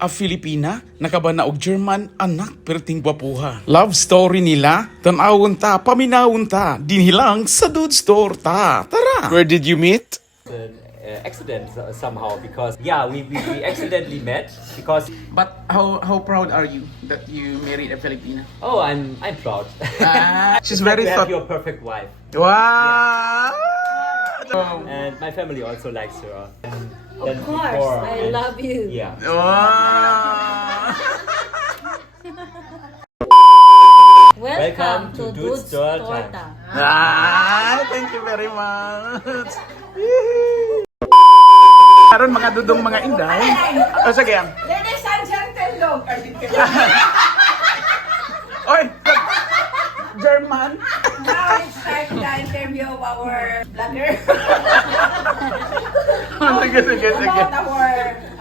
a Filipina, nakabana og German, anak perting gwapuha. Love story nila, tanawon ta, paminawon ta, dinhilang sa dude store ta. Tara! Where did you meet? Accident somehow because we accidentally met because But how proud are you that you married a Filipina? I'm proud. She's It's very like to have thought. your perfect wife, Wow! and my family also likes her. Of course, I love you. Yeah. Wow! Welcome to Dude's Dude's Torta. Torta. Thank you very much. Karon mga dudong mga inday. O sige. Ladies and gentlemen, Oy! German. now it's time to interview of our blogger Sige. about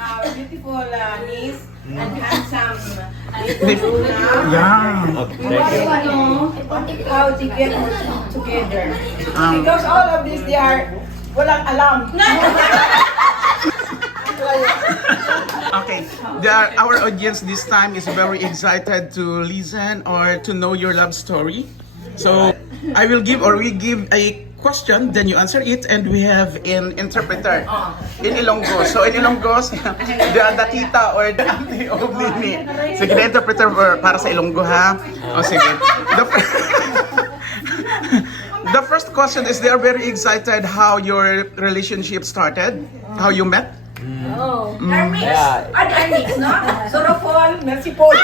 our beautiful niece and handsome little now. Yeah. Okay, thank you. How they get together. Because all of this, they are walang alam. Okay. Our audience this time is very excited to listen or to know your love story. So we give a question, then you answer it, and we have an interpreter in Ilonggo. So in Ilonggo, the tita or the auntie of Nini. Sige, the interpreter para sa Ilonggo ha. O sige. The first question is they are very excited how your relationship started, how you met. Oh, Armix. Yeah. Armix, no? Sorrowful, merciful.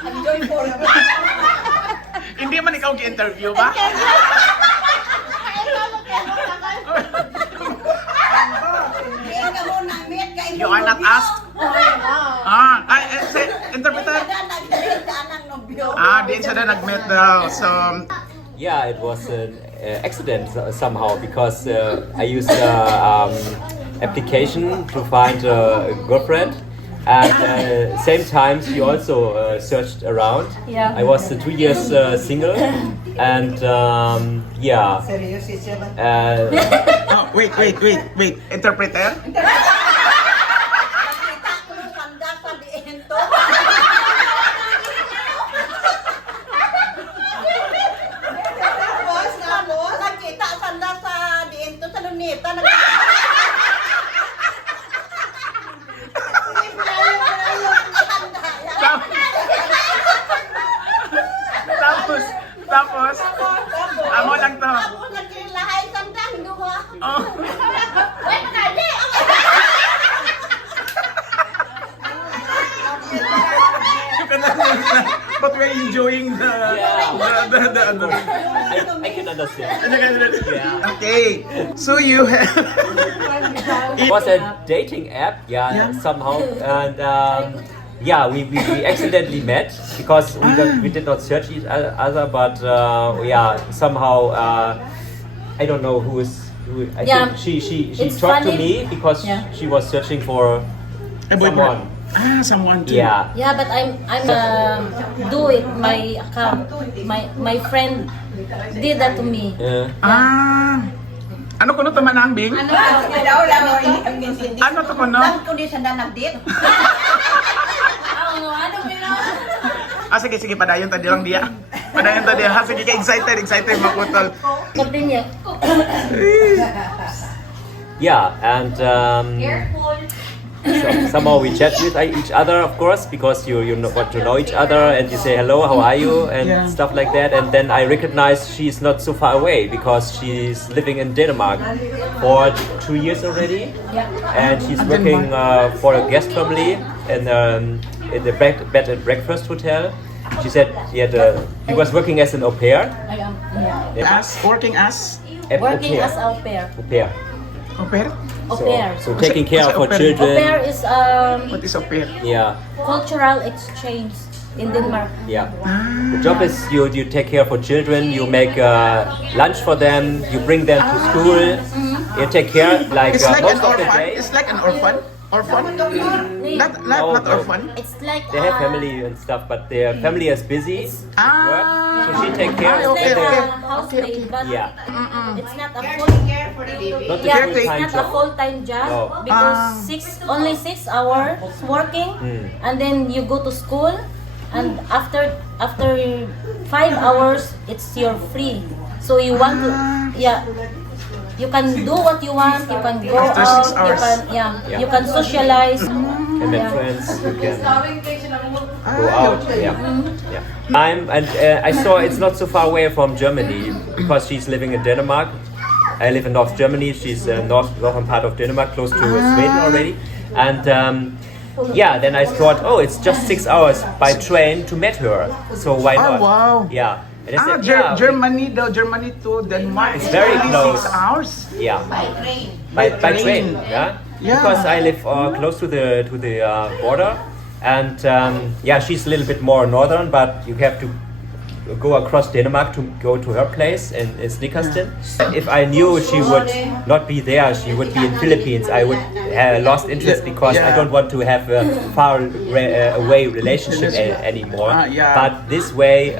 And joyful. Hindi man ikaw gi-interview ba? You are not asked? Interpreter? Di siya na nag-met daw. So, Yeah, it was an accident somehow because I used application to find a girlfriend. And same time, she also searched around. Yeah. I was 2 years single, and wait. Interpreter? Tapos, amo lang to. Oh. But we're enjoying the I can understand. Yeah. Okay, so you have It was a dating app, somehow, and we accidentally met because we did not search each other, but somehow I don't know who. I Yeah. think she It's talked to funny. me because she was searching for a boyfriend. someone. Someone too. Yeah. yeah, but I'm do it my account. My friend did that to me. Ano kuno to manambing? Daw lang, hindi. Ano to kuno? Kundi sa nagdit. Sige, padayon tadi lang dia. Padayon tadi ha. Sige, excited makutol. Continue. Yeah, and somehow we chat with each other, of course, because you want to know each other, and you say hello, how are you, and stuff like that. And then I recognize she's not so far away because she's living in Denmark for 2 years already, and she's working for a guest family in the bed and breakfast hotel. She said he was working as an au pair. I am Working as working as au pair. Au pair. au pair? Au pair. So taking care What's for au pair? Au children. pair is What is au pair? Yeah. cultural exchange in Denmark. Yeah. The job is you take care for children, you make lunch for them, you bring them to school, you take care like It's like an most of the orphan. day. It's like an orphan. Orphan? Not No. orphan. It's like They have family and stuff, but their family is busy work, so she take care of okay, It's like okay. a housemaid, but Yeah. it's not a full. Care for the baby. Not the Yeah, full-time it's not a job. full-time job No. because only 6 hours working, and then you go to school, and after 5 hours it's your free. So you want to, you can do what you want. You can go After out. 6 You hours. can you can socialize. And make friends, you can go Ah, out. Yeah. I saw it's not so far away from Germany because she's living in Denmark. I live in North Germany. She's northern part of Denmark, close to Sweden already. And then I thought, oh, it's just 6 hours by train to meet her. So why Oh, not? wow. Yeah. And I said, Germany to Denmark. It's very only close. 6 hours. Yeah. By train. train, yeah. Yeah. Because I live close to the border, and she's a little bit more northern, but you have to go across Denmark to go to her place in Snickerston. If I knew she would not be there, she would be in Philippines, I would have lost interest because I don't want to have a far away relationship anymore. But this way,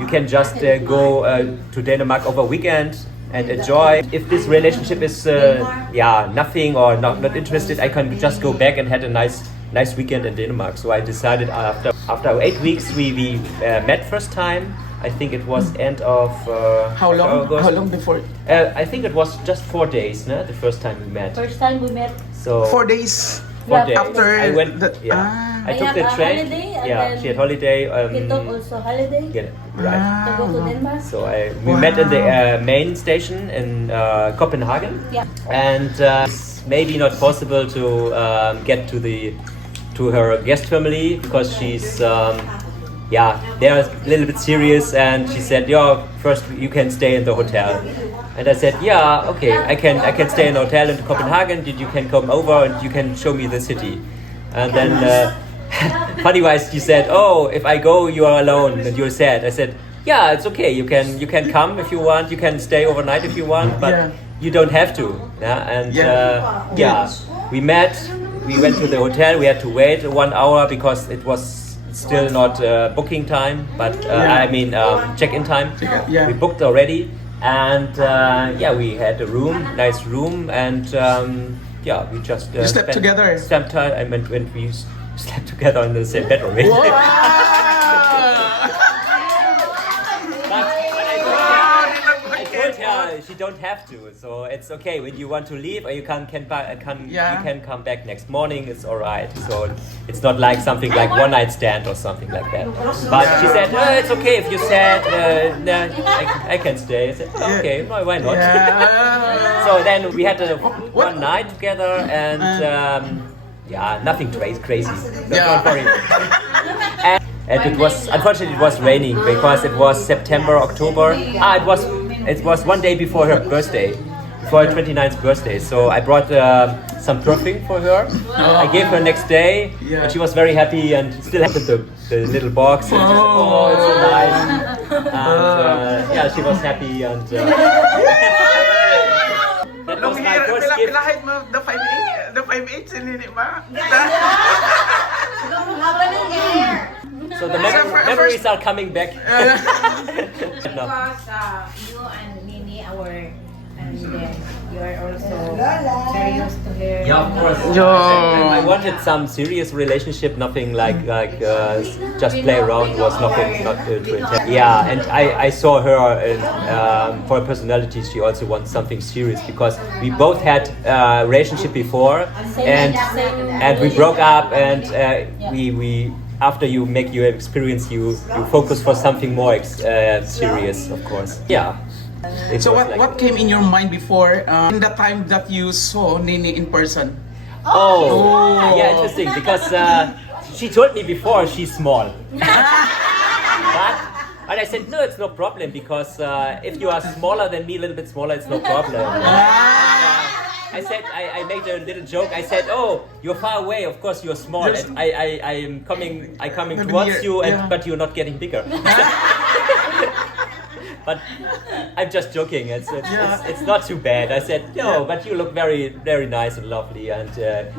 you can just go to Denmark over weekend and enjoy. If this relationship is nothing or not interested, I can just go back and had a nice weekend in Denmark. So I decided after 8 weeks we met first time. I think it was end of How long? August. How long before? I think it was just 4 days, no? The first time we met. First time we met. So 4 days. 4 days. After I went. the- I took have the a train. holiday, and Yeah, then she had holiday. He took also holiday Right. to go to Denmark. So we met in the main station in Copenhagen. Yeah. And it's maybe not possible to get to her guest family because she's they're a little bit serious, and she said, first you can stay in the hotel. And I said, okay, I can stay in the hotel in Copenhagen, you can come over and you can show me the city. And then funny wise she said, if I go you are alone and you're sad. I said, it's okay, you can come if you want, you can stay overnight if you want, but you don't have to. And we met. We went to the hotel. We had to wait 1 hour because it was still not booking time, but check-in time. Yeah. We booked already, and we had a nice room, and we just You slept together? Slept time. I meant when we slept together in the same bedroom. I told her she don't have to, so it's okay. When you want to leave, or you can come back next morning. It's all right. So it's not like something like one night stand or something like that. But she said, it's okay if you said, I can stay. I said, okay, why not? Yeah. So then we had one night together, and nothing crazy. Don't worry. And it was, unfortunately, it was raining because it was September, October. It was one day before her birthday, before her 29th birthday. So I brought some perfume for her. I gave her next day, and she was very happy and still had the little box. And she said, it's so nice. And she was happy. And that was my first gift. Pilahid mo the 5'8", the 5'8", sinini ba? So the memories are coming back. No. Because you and Nini and then you are also serious to her. Yeah, of course. Yo. I wanted some serious relationship, nothing like just play around. Was nothing not to intend. Yeah, and I saw her for her personality. She also wants something serious because we both had a relationship before, and we broke up, and we. After you make your experience, you focus for something more serious, of course. Yeah. So what came in your mind before in the time that you saw Nini in person? Yeah, interesting, because she told me before she's small. But I said, no, it's no problem, because if you are smaller than me, a little bit smaller, it's no problem. I said, I made a little joke. I said, you're far away. Of course, you're small. And I'm coming towards you, but you're not getting bigger. But I'm just joking. It's not too bad. I said, no, but you look very, very nice and lovely, and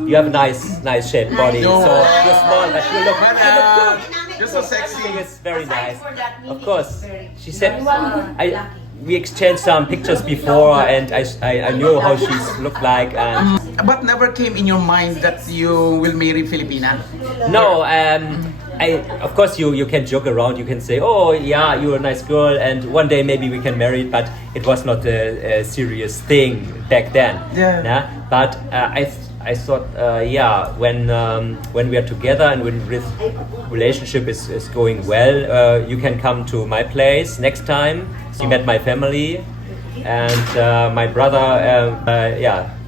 you have a nice shaped body. No. So you're small, but you look good. You're so I think sexy. it's very nice. Of course, she said, we exchanged some pictures before, and I knew how she's looked like, and But never came in your mind that you will marry Filipina. no, of course you can joke around. You can say, oh yeah, you're a nice girl, and one day maybe we can marry. But it was not a serious thing back then. Yeah. Nah? But I thought, when we are together and when this relationship is going well, you can come to my place next time. She met my family, and my brother.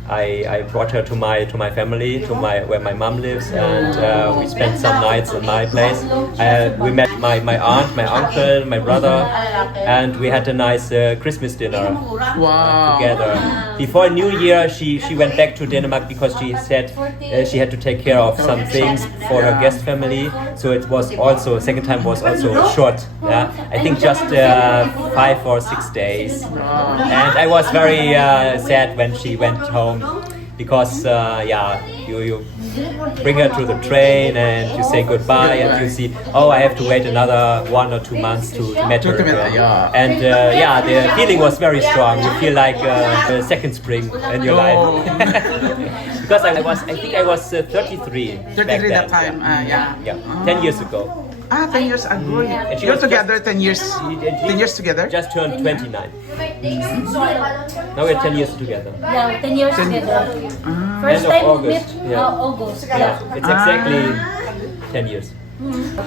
I brought her to my family, where my mom lives, and we spent some nights in my place. We met my aunt, my uncle, my brother, and we had a nice Christmas dinner Wow. together. Before New Year, she went back to Denmark because she said she had to take care of some things for her guest family. So it was also second time was also short. Yeah, I think just 5 or 6 days, and I was very sad when she went home because you bring her to the train and you say goodbye and you see, oh, I have to wait another 1 or 2 months to meet her again. Yeah. And the feeling was very strong. You feel like the second spring in your life. Because I think I was 33 back 33 then. that time. Yeah, 10 years ago. 10 years ago. And she You're was together just- 10 years. 10 years together. Just turned 29. Now we're 10 years together. Yeah, 10 years together. End First of time we August, met yeah. August. Yeah, it's exactly 10 years.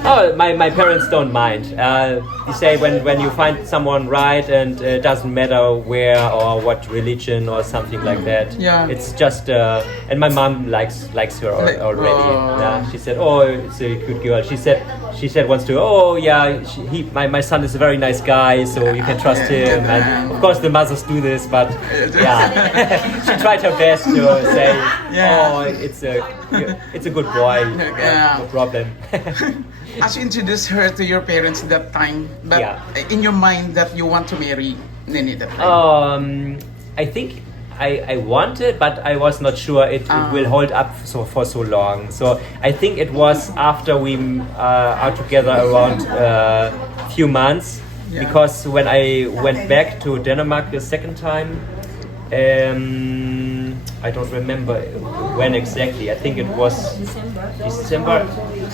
Oh, my parents don't mind. They say when you find someone right and it doesn't matter where or what religion or something like that. Yeah. It's just and my mom likes her already. Oh. Yeah. She said, oh, it's a good girl. She said once to, oh yeah, my son is a very nice guy, so you can trust him. And of course the mothers do this, but yeah, she tried her best to say, oh, it's a good boy. Yeah. No problem. As you introduced her to your parents that time, but Yeah. in your mind that you want to marry Nene that time. I think I wanted, but I was not sure it will hold up for so long. So I think it was after we are together around a few months, Yeah. because when I went back to Denmark the second time, I don't remember when exactly. I think it was December.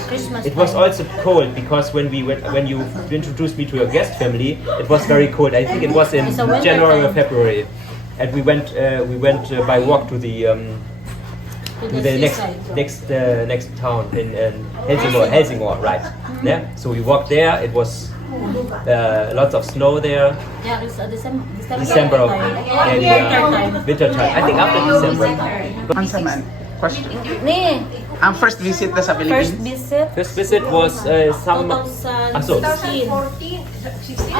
Christmas. It was also cold because when you introduced me to your guest family, it was very cold. I think it was in It's a winter January or time. February, and we went by walk to the next town in Helsingør, right? Yeah. So we walked there. It was lots of snow there. Yeah, it's December of winter time. I think after December. Answer man. Question. Nee, Ang first visit na sa Philippines. first visit First visit was some. 2016.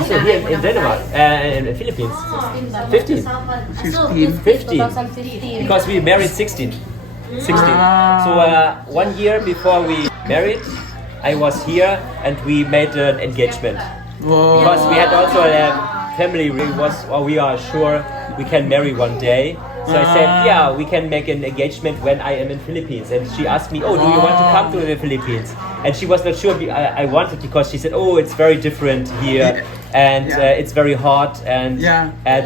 So here in Denmark, in the Philippines, 15. 15. 2015. Because we married 16. So 1 year before we married, I was here and we made an engagement. Wow. Because we had also a family, we are sure we can marry one day. So I said, yeah, we can make an engagement when I am in Philippines. And she asked me, oh, do you want to come to the Philippines? And she was not sure I wanted, because she said, oh, it's very different here. And it's very hot, and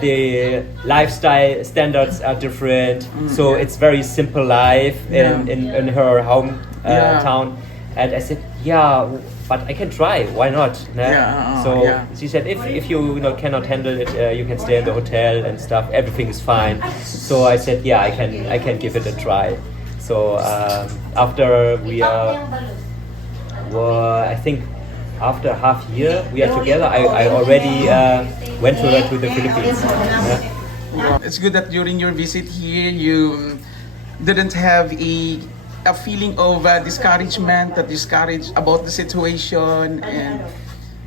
the lifestyle standards are different. So it's very simple life in her home town. And I said, yeah, but I can try. Why not? So she said, if you cannot handle it, you can stay in the hotel and stuff. Everything is fine. So I said, yeah, I can give it a try. So after we are, I think after half year we are together, I already went to the Philippines. It's good that during your visit here, you didn't have a feeling of discouragement, that discouraged about the situation, and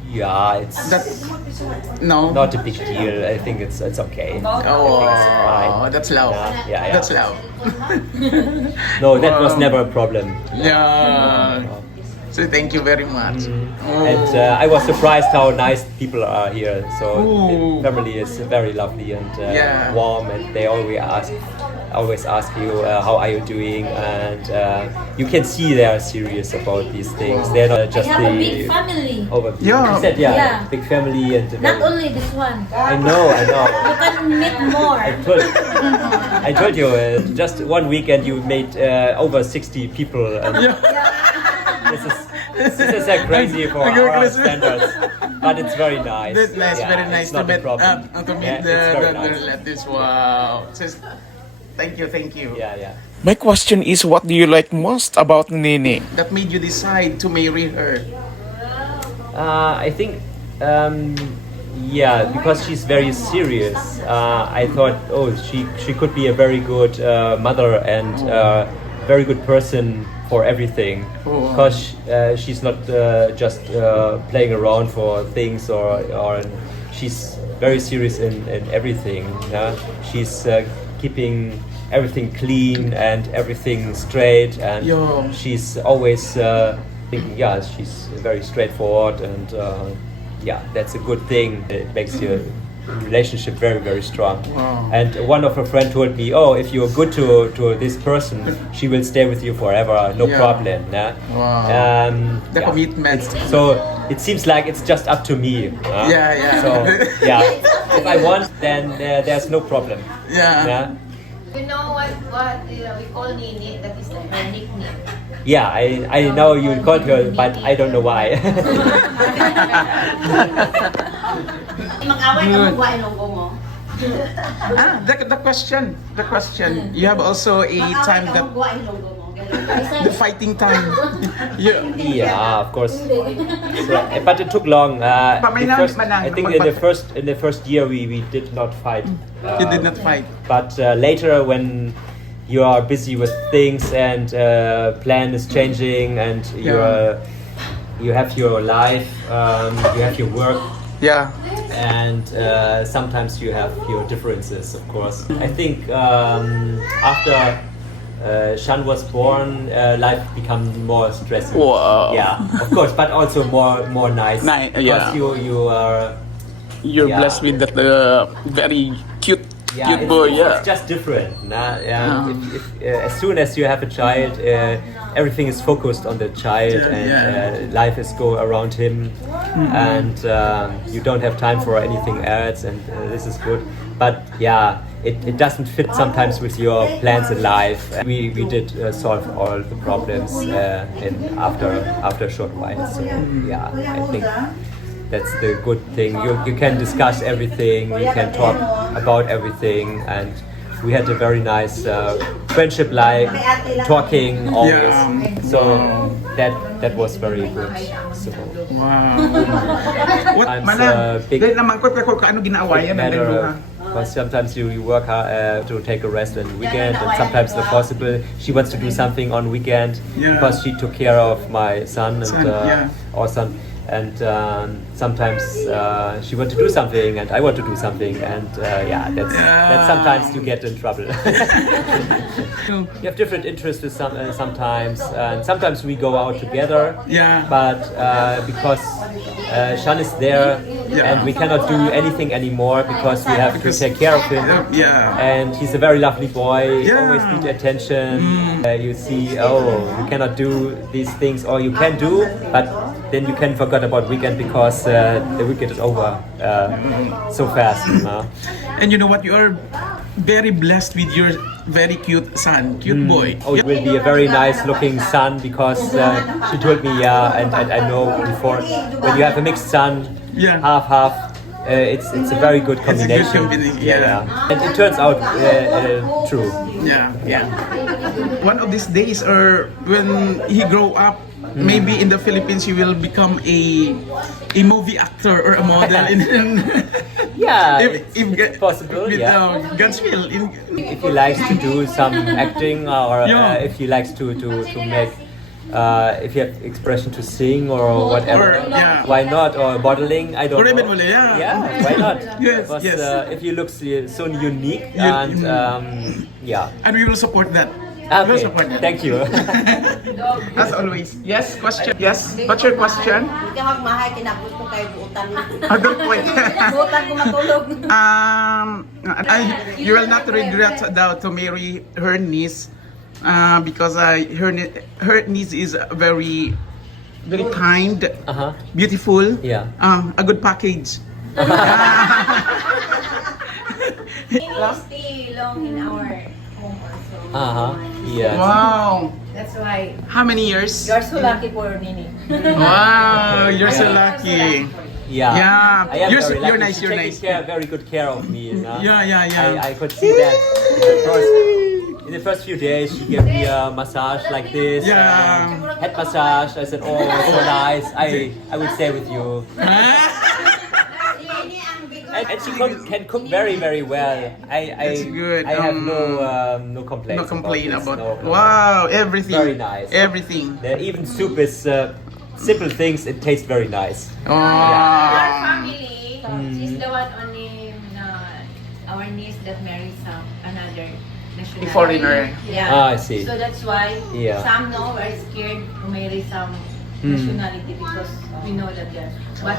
Yeah, it's that no. not a big deal. I think it's okay. I think it's Oh, fine. that's love. Yeah. That's love. No, that was never a problem. Yeah. So thank you very much. And I was surprised how nice people are here. So Ooh. the family is very lovely and Yeah. warm, and they always ask you how are you doing, and you can see they are serious about these things. They're not I just have the a big family. overview. Yeah. You said Yeah. big family and Not only this one. I know. You can meet more. I told you, just one weekend you made over 60 people. And this is crazy for our standards, but it's very nice. That's nice, Yeah, very nice it's to not a meet, problem. Yeah, the it's very nice. relatives. Wow. Just, thank you. Yeah. My question is, what do you like most about Nene that made you decide to marry her? I think, because she's very serious. I thought, she could be a very good mother and very good person for everything. Because she's not just playing around for things, or she's very serious in everything. She's keeping everything clean and everything straight, and Yeah. she's always thinking, she's very straightforward, and that's a good thing. It makes your relationship very, very strong. Wow. And one of her friends told me, if you're good to this person, she will stay with you forever, no Yeah. problem. Wow. The commitment. So it seems like it's just up to me. Yeah. So if I want, then there's no problem. Yeah. You know what we call Nini, that is her nickname. Yeah, I know you called her, but I don't know why. Mag-away ka magwa ilonggo mo. The question. You have also a time Mag-away ka that magwa ilonggo mo. the fighting time. Yeah. Yeah, of course. But it took long. I think in the first year we did not fight. You did not fight. But later, when you are busy with things and plan is changing, and you have your life, you have your work, Yeah. and sometimes you have your differences, of course. I think after Shan was born, life became more stressful. Wow. Yeah, of course, but also more nice. Because You're Yeah. blessed with that very cute boy. It's just different. As soon as you have a child, everything is focused on the child, and life is go around him, and you don't have time for anything else, and this is good. But it doesn't fit sometimes with your plans in life. We did solve all the problems after a short while. So I think that's the good thing. You can discuss everything, you can talk about everything, and we had a very nice friendship, like talking always. Yeah. So that was very good. So Wow. What I'm big naman ko ano ginaawayan ng matter, dalawa. because sometimes you work hard to take a rest on weekend, and sometimes not possible. She wants to do something on weekend because she took care of my son and our son. And sometimes she wants to do something, and I want to do something, and that's sometimes you get in trouble. You have different interests with sometimes, and sometimes we go out together. Yeah. But because Shan is there, and we cannot do anything anymore because we have to take care of him. Yeah. And he's a very lovely boy. Yeah. Always need attention. You see, you cannot do these things, or you can do, but then you can forget about weekend because the weekend is over so fast. And you know what? You are very blessed with your very cute son, boy. It will be a very nice looking son because she told me, and I know before, when you have a mixed son, half, it's a very good combination. And it turns out true. Yeah. One of these days, or when he grow up, maybe in the Philippines he will become a movie actor or a model. It's possible. With God's will. If he likes to do some acting, or if he likes to make, if you have expression to sing or whatever, why not? Or modeling, I don't know. Why not? Yes. If you look so unique, and And we will support that. Okay, support. thank you. As always. Yes, question. Yes, what's your question? Ikaw magmahay, kinapos ko kayo buutan na. Other point. Buutan ko matulog. You will not regret to marry her niece because her niece is very kind, beautiful, a good package. We stay long in our home also. Yes. Wow. That's why How many years? You're so lucky for Nini. Wow, you're so lucky. Yeah. Yeah. I am You're very you're lucky. nice, She you're taking nice. very good care of me. You know? Yeah. I could see that. In the first few days, she gave me a massage like this. Yeah. And head massage. I said, oh, so nice. I will stay with you. And she can cook very, very well. That's good. I have no complaints. No complaint this. about. No. Wow, everything. Very nice. Everything. Even soup is simple things. It tastes very nice. our Oh. family, she's the one only our niece that married some another nationality. Foreigner. Yeah. I see. So that's why Yeah. some know we're scared to marry some nationality because we know that they're. But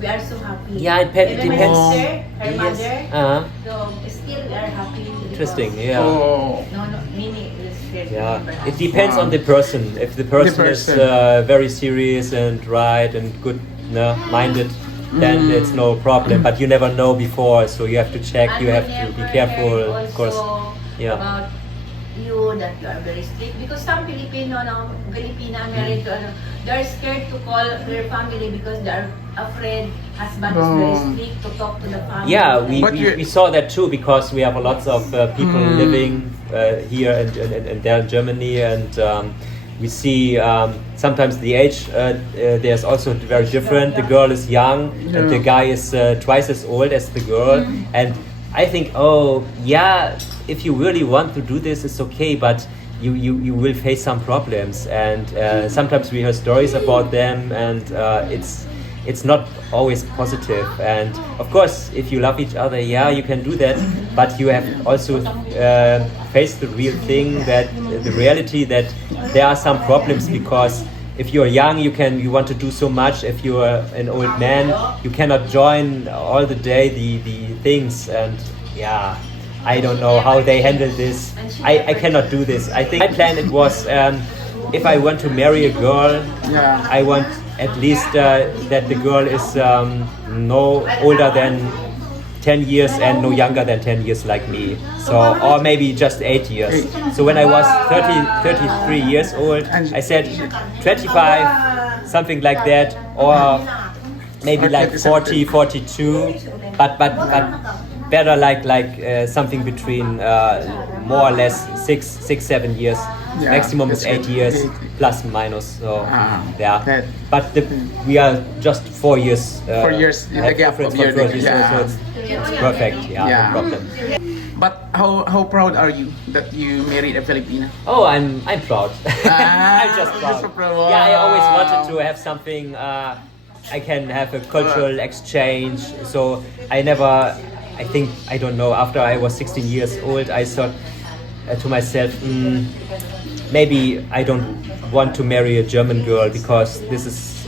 we are so happy. Yeah, it Even depends. my sister, her mother, so still we are happy. because- Interesting. Yeah. Oh. No, Nini is scared. Yeah, to it depends on the person. If the person is very serious and right and good minded, then it's no problem. But you never know before, so you have to check. And You have we to be never careful, heard of course. also Yeah. about you that you are very strict because some Filipina married to they're scared to call their family because they're afraid husband is very strict to talk to the family. Yeah, But we saw that too because we have lots of people living here and there in Germany, and we see sometimes the age there's also very different. The girl is young and the guy is twice as old as the girl, and I think, oh yeah, if you really want to do this, it's okay, but you will face some problems, and sometimes we hear stories about them, and it's not always positive. And of course, if you love each other, yeah, you can do that, but you have also face the real thing, that the reality that there are some problems, because if you're young, you want to do so much. If you're an old man, you cannot join all the day the things, and yeah, I don't know how they handle this. I cannot do this. I think my plan it was if I want to marry a girl, I want at least that the girl is no older than 10 years and no younger than 10 years like me. So, or maybe just 8 years. So when I was 33 years old, I said 25, something like that, or maybe like 40, 42, but better like something between more or less 6-7 years. Yeah, Maximum is that's 8 years good. plus minus. So yeah, that- but we are just 4 years. 4 years in the have gap difference of year, from 4 years, yeah. so it's perfect. Yeah, Yeah. no problem. But how proud are you that you married a Filipina? Oh, I'm proud. I'm just you're proud. so proud. Yeah, I always Wow. wanted to have something. I can have a cultural exchange. So I never. I think I don't know. After I was 16 years old, I thought to myself, maybe I don't want to marry a German girl because this is.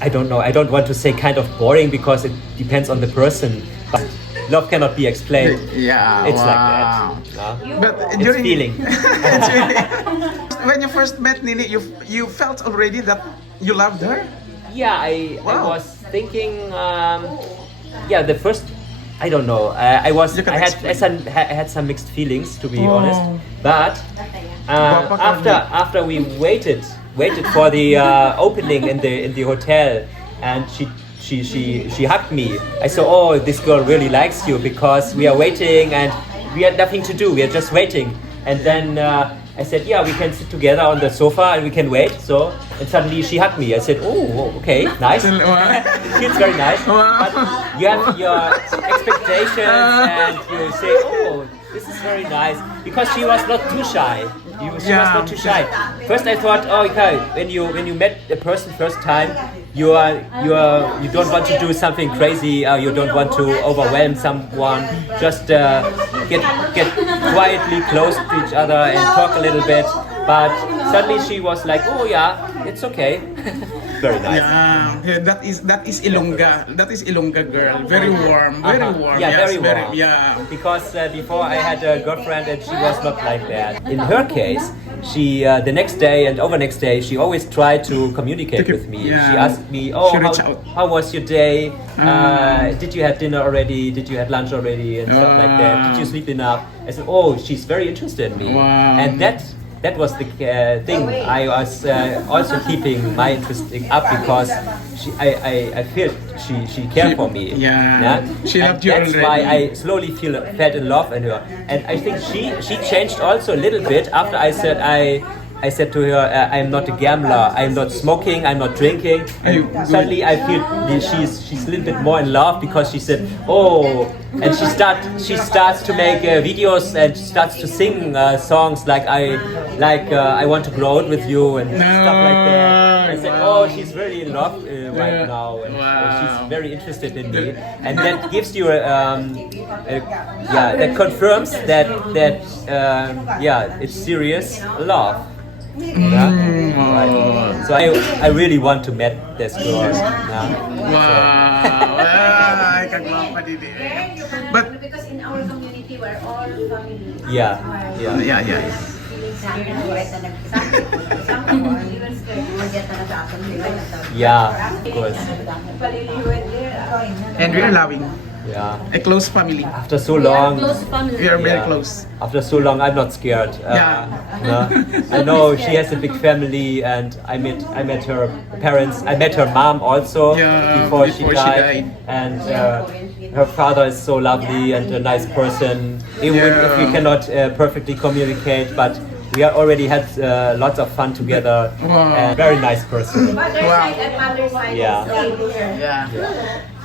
I don't know. I don't want to say kind of boring because it depends on the person. But love cannot be explained. Yeah, It's like that. wow. Yeah. But It's feeling. It's really- when you first met Nini, you felt already that you loved her. Yeah, I Wow. was thinking. Yeah, the first. I don't know. I had some mixed feelings, to be honest. But after we waited for the opening in the hotel, and she hugged me. I saw, oh, this girl really likes you because we are waiting and we had nothing to do. We are just waiting, and then I said, yeah, we can sit together on the sofa and we can wait. So, and suddenly she hugged me. I said, oh, okay, nice. Feels very nice. But you have your expectations and you say, oh, this is very nice. Because she was not too shy. She was not too shy. First, I thought, oh, okay, when you met a person first time, you don't want to do something crazy. You don't want to overwhelm someone. Just get quietly close to each other and talk a little bit. But suddenly she was like, oh yeah, it's okay. Very nice. Yeah, that is Ilongga. That is Ilongga girl. Very warm, very warm. Yeah, Yes, very warm. Yeah. Because before I had a girlfriend and she was not like that. In her case, she the next day and over next day she always tried to communicate with me. Yeah. She asked me, "Oh, She reached out. how was your day? Did you have dinner already? Did you have lunch already? And stuff like that. Did you sleep enough?" I said, "Oh, she's very interested in me." Wow. And that was the thing I was also keeping my interest up because I feel she cared for me. Yeah. She And loved you that's already. why I slowly fell in love in her. And I think she changed also a little bit after I said to her, I'm not a gambler, I'm not smoking, I'm not drinking. And suddenly I feel she's a little bit more in love because she said, oh, and she starts to make videos and she starts to sing songs like I want to grow old with you and stuff like that. I said, oh, she's really in love right now, and she's very interested in me, and that gives you that confirms that it's serious love. Yeah? Right. So I really want to meet this girl. Wow. Ay, kagwapa din eh. But because in our community we're all family. Yeah. Yeah, of course. and we are loving Yeah. a close family. After so We are long, close family. We are very Yeah. close. after so long, I'm not scared. Yeah. No. I know she has a big family, and I met her parents. I met her mom also Yeah, before she before she died. died. And her father is so lovely and a nice person. Even if we Yeah. cannot perfectly communicate, but we already had lots of fun together. Wow. And very nice person. Mother's Wow. side and mother's side Yeah. is same here. Yeah.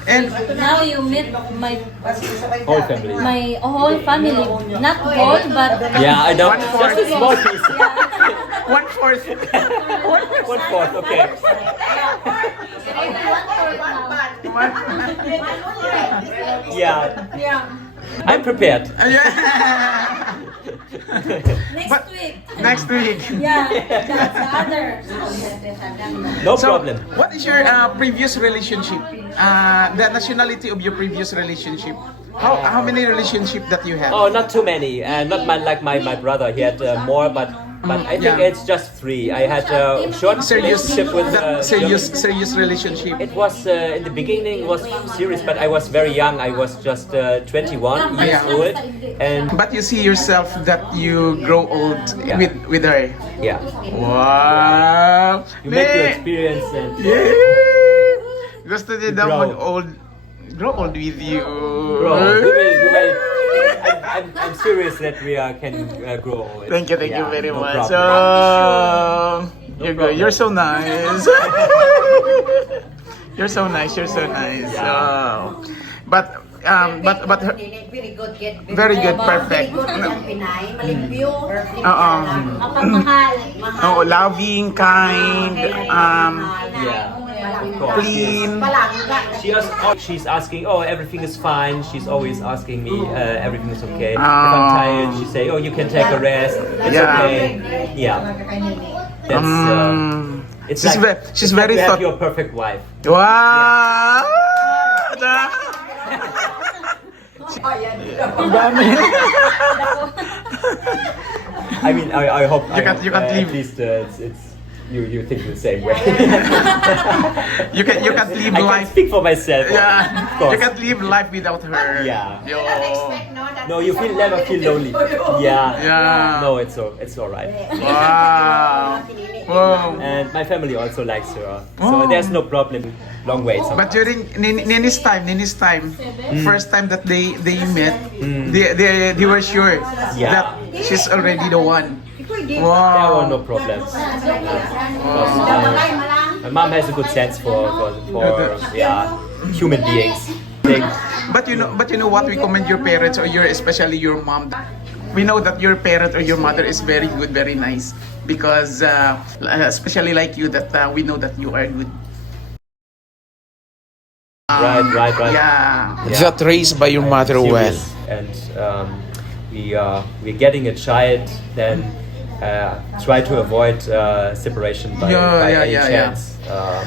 And Now you meet my Whole family. whole family, not whole, but Yeah, I know. One-fourth. Just a small piece. 1/4. 1/4, okay. Yeah. I'm prepared. next week. Next week. Yeah, that's the other. No So, problem. what is your previous relationship? The nationality of your previous relationship? How many relationship that you have? Oh, not too many. Not like my brother. He had more, but I think Yeah. it's just 3. I had a short relationship with Serious relationship. It was in the beginning was serious, but I was very young. I was just 21 years Yeah. old, and But you see yourself that you grow old Yeah. with her. yeah, Wow. you make your experience and Yeah. Gusto niya daw Grow. grow old with you. grow. I'm serious that we can grow. Thank you Yeah, very no much. problem. You're problem. good. You're so nice. You're so nice. Yeah. But her, Very good, very good, perfect. Very good yung Pinay, malimpyo. Napamahal. Oh, loving, kind, Yeah. Of course. clean. She's asking, oh, everything is fine. She's always asking me, everything is okay. If I'm tired, she say, oh, you can take a rest. It's Yeah. okay. Yeah. That's it's She's like she's it's like very you have thought. your perfect wife. Wow. Ang dami. I mean, I hope You can't at leave. least it's you think the same way. You can't live I can life. speak for myself. Yeah. Of course. You can't live life without her. Yeah. Yo. No, you never feel lonely. Yeah. Yeah. No, it's all right. Wow. Wow. And my family also likes her, Oh. so there's no problem. Long wait. But during Nini's time, first time that they met, they were sure Yeah. that she's already the one. There were no Wow. problems. Because, my mom has a good sense for human beings. But you know what, we commend your parents, or especially your mom. we know that your parent or your mother is very good, very nice. Because, especially like you, that we know that you are good. Right. Yeah. Yeah. That raised by your mother well. Serious. And we're getting a child, then try to avoid separation by any chance.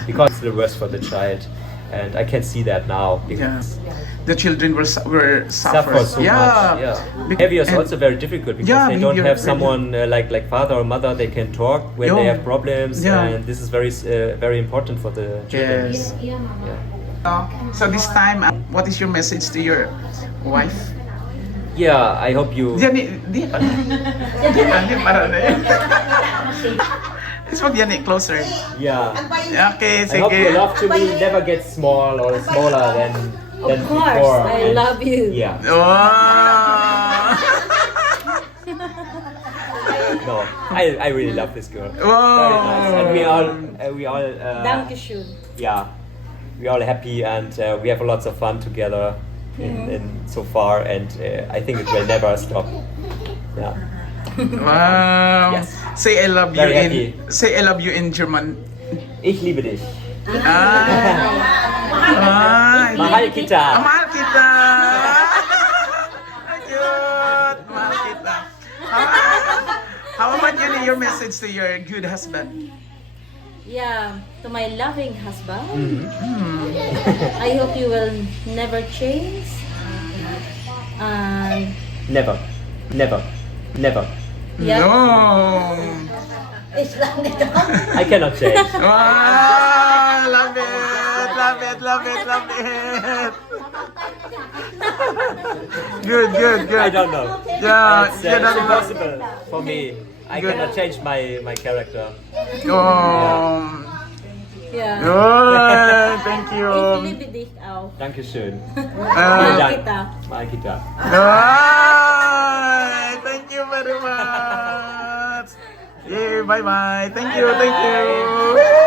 Because it's the worst for the child. And I can see that now. Because The children were suffer suffer. so much. Yeah. Behavior is also very difficult because they don't have someone like father or mother they can talk when they have problems, and this is very important for the children. Yes. Yeah. So this time, what is your message to your wife? Yeah, I hope you. Di pa na yan. Let's put yan closer. Yeah. Okay, I hope sige. your love to me never gets small or smaller than Of course, before. I love you. Yeah. Wow. No, I really love this girl. Wow. Very nice, and we all. Dankeschön. Yeah, we all happy and we have lots of fun together in so far, and I think it will never stop. Yeah. Wow. Yes. Say I love you Very in happy. say I love you in German. Ich liebe dich. Mahal Mahal kita. Mahal kita. Cute. Mahal kita. How about you, your message to your good husband? Yeah, to my loving husband, I hope you will never change. And Never. yeah, No. it's lang nito. I cannot change. Wow, love it. Good. I don't know. Yeah, It's you don't know. impossible for me. I Good. cannot change my character. Oh, Yeah. good. Thank you. Ich liebe dich auch. Dankeschön. Mahal Dank. kita. Mahal kita. Bye. Thank you very much. Yeah, bye. Thank you.